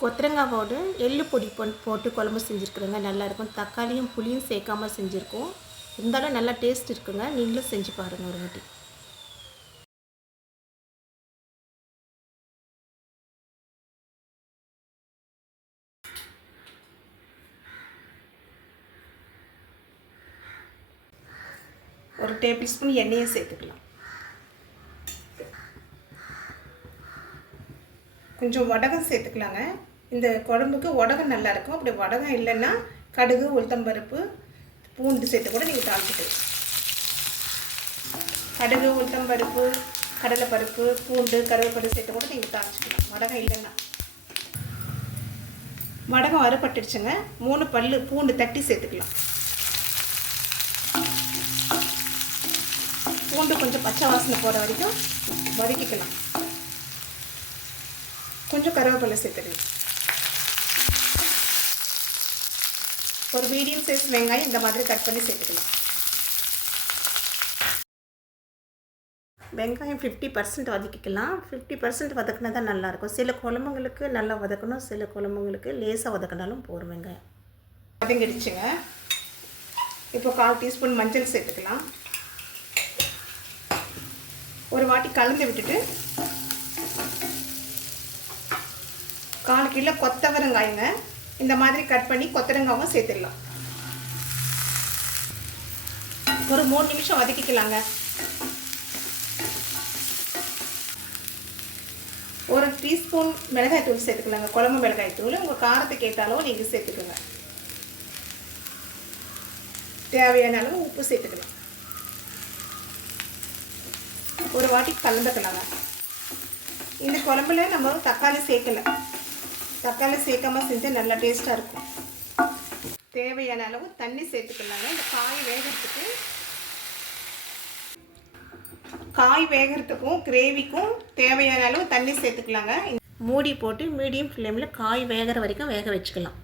கொத்தரங்காவோடு எள்ளு பொடி போட்டு குழம்பு செஞ்சுருக்குறேங்க. நல்லாயிருக்கும். தக்காளியும் புளியும் சேர்க்காம செஞ்சுருக்கோம். இருந்தாலும் நல்லா டேஸ்ட் இருக்குங்க. நீங்களும் செஞ்சு பாருங்கள் ஒரு வாட்டி. ஒரு டேபிள் ஸ்பூன் எண்ணெயை சேர்த்துக்கலாம். கொஞ்சம் வடகம் சேர்த்துக்கலாங்க. இந்த குழம்புக்கு வடகம் நல்லாயிருக்கும். அப்படி வடகம் இல்லைன்னா கடுகு, உளுத்தம்பருப்பு, பூண்டு சேர்த்து கூட நீங்கள் தாளிச்சுக்கலாம். கடுகு, உளுத்தம்பருப்பு, கடலைப்பருப்பு, பூண்டு, கருவேப்பிலை சேர்த்து கூட நீங்கள் தாளிச்சுக்கலாம் வடகம் இல்லைன்னா. வடகம் வறுபட்டுடுச்சுங்க. 3 பல்லு பூண்டு தட்டி சேர்த்துக்கலாம். பூண்டு கொஞ்சம் பச்சை வாசனை போகிற வரைக்கும் வதக்கிக்கலாம். கொஞ்சம் கருவேப்பிலை சேர்த்துக்கலாம். ஒரு மீடியம் சைஸ் வெங்காயம் இந்த மாதிரி கட் பண்ணி சேர்த்துக்கலாம். வெங்காயம் 50% வதக்கிக்கலாம். 50% வதக்கினா தான் நல்லாயிருக்கும். சில குழம்புங்களுக்கு நல்லா வதக்கணும், சில குழம்புங்களுக்கு லேசாக வதக்கினாலும் போதும். வெங்காயம் வதங்கிடுச்சுங்க. இப்போ 1/4 டீஸ்பூன் மஞ்சள் சேர்த்துக்கலாம். ஒரு வாட்டி கலந்து விட்டுட்டு 1/4 கிலோ கொத்தவரங்காயங்க இந்த மாதிரி கட் பண்ணி கொத்தவரங்காயும் சேர்த்துடலாம். ஒரு 3 நிமிஷம் வதக்கிக்கலாங்க. ஒரு டீஸ்பூன் மிளகாய் தூள் சேர்த்துக்கலாங்க. குழம்பு மிளகாய் தூள் உங்கள் காரத்துக்கு ஏற்ற அளவு நீங்கள் சேர்த்துக்கோங்க. தேவையான அளவு உப்பு சேர்த்துக்கலாம். ஒரு வாட்டி கலந்துக்கலாங்க. இந்த குழம்புல நம்ம தக்காளி சேர்க்கலை. தக்காளி சேர்க்காமல் செஞ்சால் நல்லா டேஸ்ட்டாக இருக்கும். தேவையான அளவு தண்ணி சேர்த்துக்கலாங்க. இந்த காய் வேகிறதுக்கும் கிரேவிக்கும் தேவையான அளவு தண்ணி சேர்த்துக்கலாங்க. மூடி போட்டு மீடியம் ஃப்ளேமில் காய் வேகிற வரைக்கும் வேக வச்சுக்கலாம்.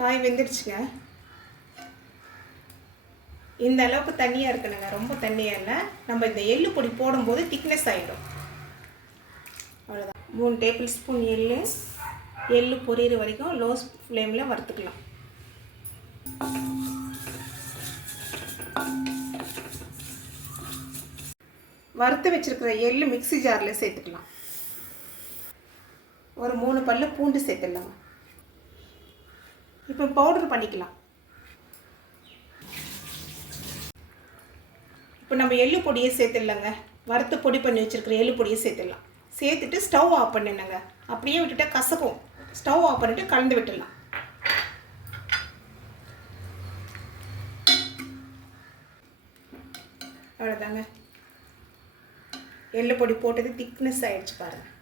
காய் வெந்துடுச்சுங்க. இந்த அளவுக்கு தண்ணியாக இருக்கணுங்க. ரொம்ப தண்ணியாக இல்லை. நம்ம இந்த எள்ளு பொடி போடும்போது திக்னஸ் ஆகிடும். அவ்வளோதான். 3 டேபிள் ஸ்பூன் எள்ளு பொரியிற வரைக்கும் லோ ஃப்ளேமில் வறுத்துக்கலாம். வறுத்து வச்சுருக்கிற எள்ளு மிக்ஸி ஜாரில் சேர்த்துக்கலாம். ஒரு 3 பல்லு பூண்டு சேர்த்துடலாங்க. இப்போ பவுடர் பண்ணிக்கலாம். இப்போ நம்ம எள்ளு பொடியை சேர்த்துடலாங்க. வறுத்து பொடி பண்ணி வச்சுருக்கிற எள்ளு பொடியை சேர்த்துடலாம். சேர்த்துட்டு ஸ்டவ் ஆஃப் பண்ணிடுங்க. அப்படியே விட்டுட்டா கசக்கும். ஸ்டவ் ஆஃப் பண்ணிவிட்டு கலந்து விட்டுடலாம். அவ்வளோதாங்க. எள்ளு பொடி போட்டது திக்னஸ் ஆகிடுச்சு பாருங்கள்.